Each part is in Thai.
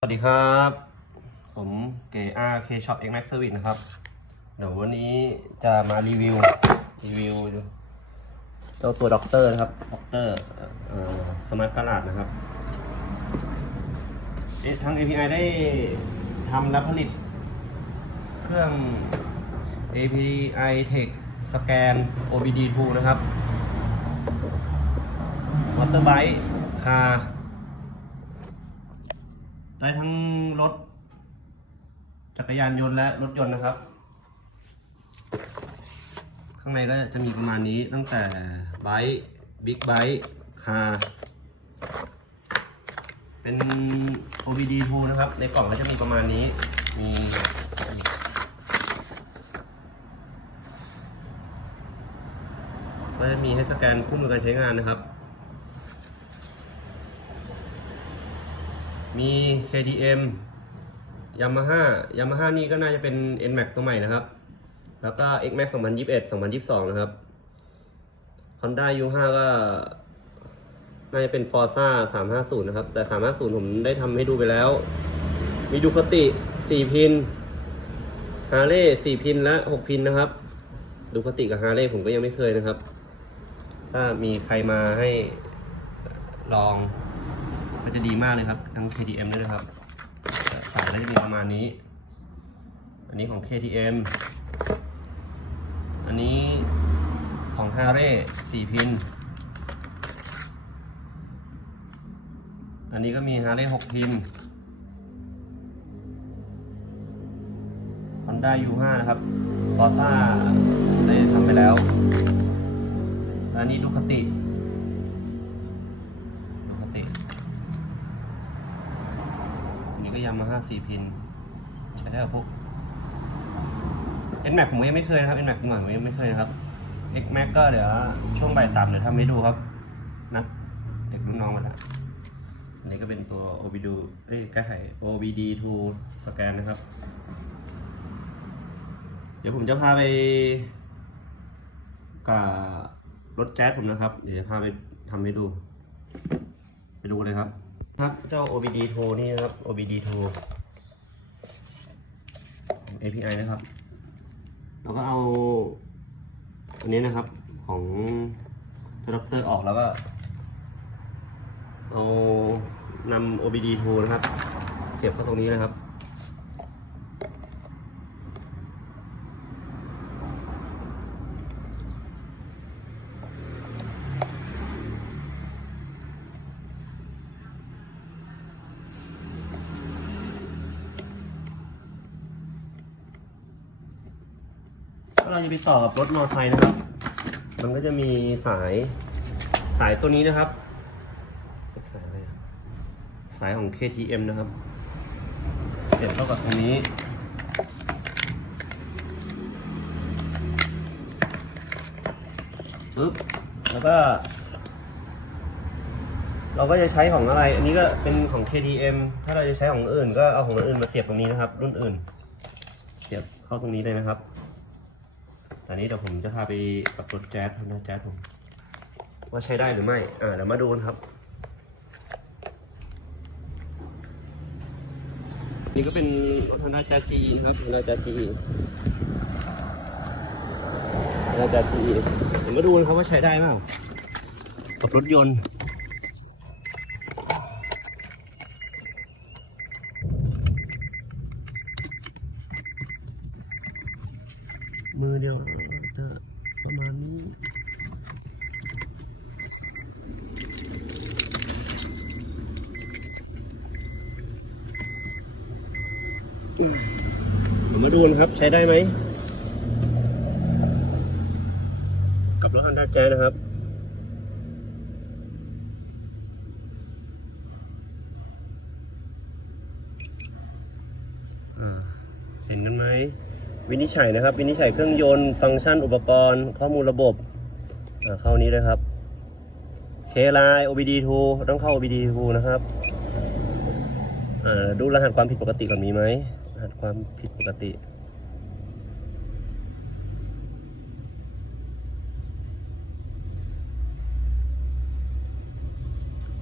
สวัสดีครับ ผมเก๋อาร์เคช็อปเอ็กแม็กเซอร์วิสนะครับ เดี๋ยววันนี้จะมารีวิว รีวิว เจ้าตัวด็อกเตอร์นะครับด็อกเตอร์สมาร์ทก a ลาดนะครับเอ๊ะทาง API ได้ทำและผลิต เครื่อง API Tech Scan OBD2 นะครับมอเตอร์ไบค์คาร์ ได้ทั้งรถ จักรยานยนต์และรถยนต์นะครับ ข้างในก็จะมีประมาณนี้ตั้งแต่ไบค์บิ๊กไบค์คาร์เป็น OBD2 นะครับ ในกล่องก็จะมีประมาณนี้ มีก็จะมีให้สแกนคู่มือการใช้งานนะครับ มี KTM Yamaha Yamaha นี่ก็น่าจะเป็น NMAX ตัวใหม่นะครับ แล้วก็ XMAX 2021 2022 นะครับ Honda U5 ก็น่าจะเป็น Forza 350 นะครับ แต่ 350 ผมได้ทำให้ดูไปแล้ว มีดูคติ 4 พินฮาร์เลย์ 4 พินและ 6 พินนะครับ ดูคติกับฮาร์เลย์ผมก็ยังไม่เคยนะครับ ถ้ามีใครมาให้ลอง ก็จะดีมากเลยครับทั้ง KTM ด้วยนะครับสายก็จะมีประมาณนี้ อันนี้ของ KTM อันนี้ของ h a r r y 4พิน อันนี้ก็มี h a r r y 6พิน Honda U5 นะครับ Forza ได้ทำไปแล้ว อันนี้ดูคติ 5 4 พิน ใช้ได้กับพวก N Max ผมยังไม่เคยนะครับ N Max ผมยังไม่เคยนะครับ X Max ก็เดี๋ยวช่วงบ่ายสามเดี๋ยวทำให้ดูครับนะเด็กน้องมาละอันนี้ก็เป็นตัว OBD เอ้ยกระไห่ OBD 2สแกนนะครับ เดี๋ยวผมจะพาไปกับรถแจ๊สผมนะครับ เดี๋ยวจะพาไปทำให้ดู ไปดูเลยครับ ครับเจ้า OBD2 นี่นะครับ OBD2 API นะครับ เราก็เอาอันนี้นะครับของด็อกเตอร์ออกแล้วก็ เอานำ OBD2 นะครับ เสียบเข้าตรงนี้นะครับ เราจะไปต่อกับรถมอเตอร์ไซค์นะครับ มันก็จะมีสายสายตัวนี้นะครับ สายอะไรอะสายของ KTM นะครับเสียบเข้ากับตรงนี้ ปึ๊บ แล้วก็ เราก็จะใช้ของอะไร อันนี้ก็เป็นของ KTM ถ้าเราจะใช้ของอื่น ก็เอาของอื่นมาเสียบตรงนี้นะครับ รุ่นอื่น เสียบเข้าตรงนี้เลยนะครับ ตอนนี้เดี๋ยวผมจะพาไปกับรถแจ๊สนะแจ๊สผม ว่าใช้ได้หรือไม่ อ่าเดี๋ยวมาดูกันครับ นี่ก็เป็นรถ Honda Jazz GE นะครับ Honda Jazz GE Honda Jazz GE เดี๋ยวมาดูกันครับว่าใช้ได้เปล่ากับรถยนต์มือเดียวจะประมาณนี้ เดี๋ยวมาดูนะครับใช้ได้ไหม กับรถ Honda Jazz นะครับเห็นกันไหม วินิจฉัยนะครับ วินิจฉัยเครื่องยนต์ฟังก์ชันอุปกรณ์ ข้อมูลระบบเข้านี้เลยครับเคไลน์ OBD2 ต้องเข้า OBD2 นะครับดูรหัสความผิดปกติก่อนมีไหม หัสความผิดปกติ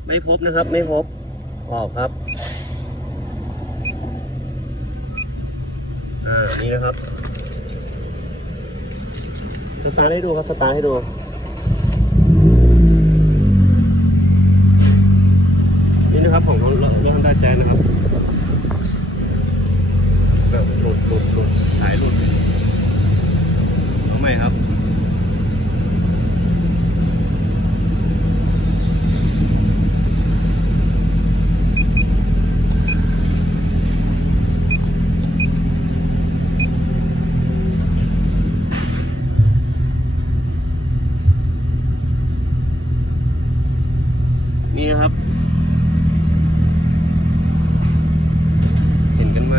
ไม่พบนะครับ ไม่พบออกครับ อ่า นี่นะครับ สตาร์ให้ดูครับ สตาร์ให้ดู นี่นะครับของรถรถฮอนด้าแจนะครับ หลุดหลุดหลุดสายหลุดเอาใหม่ครับ นี่นะครับ เห็นกันไหม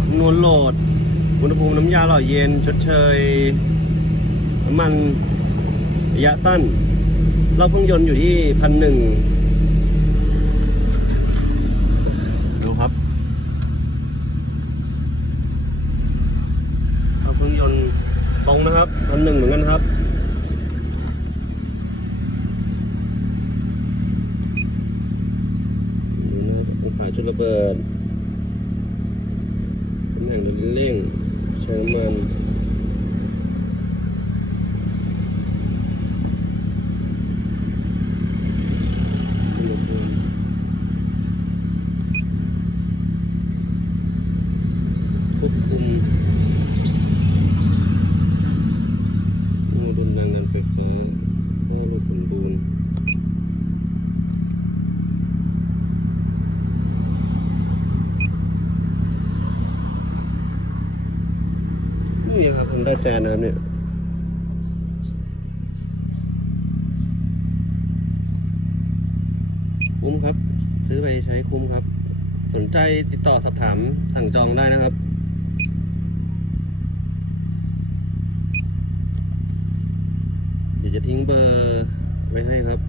คำนวณ โหลด อุณหภูมิน้ำยาหล่อเย็น ชดเชย น้ำมันระยะสั้นรอบเครื่องยนต์อยู่ที่พันหนึ่งดูครับรอบเครื่องยนต์ตรงนะครับพันหนึ่งเหมือนกันครับเป็นสายชุดระเบิด ตำแหน่งเร่งใช้มันควบคุมดูลแรงดันไฟฟ้าข้อรูสมบูรณ์ นี่ครับผมได้แจนนะเนี่ยคุ้มครับ ซื้อไปใช้คุ้มครับ สนใจติดต่อสอบถามสั่งจองได้นะครับเดี๋ยวจะทิ้งเบอร์ไว้ให้ครับ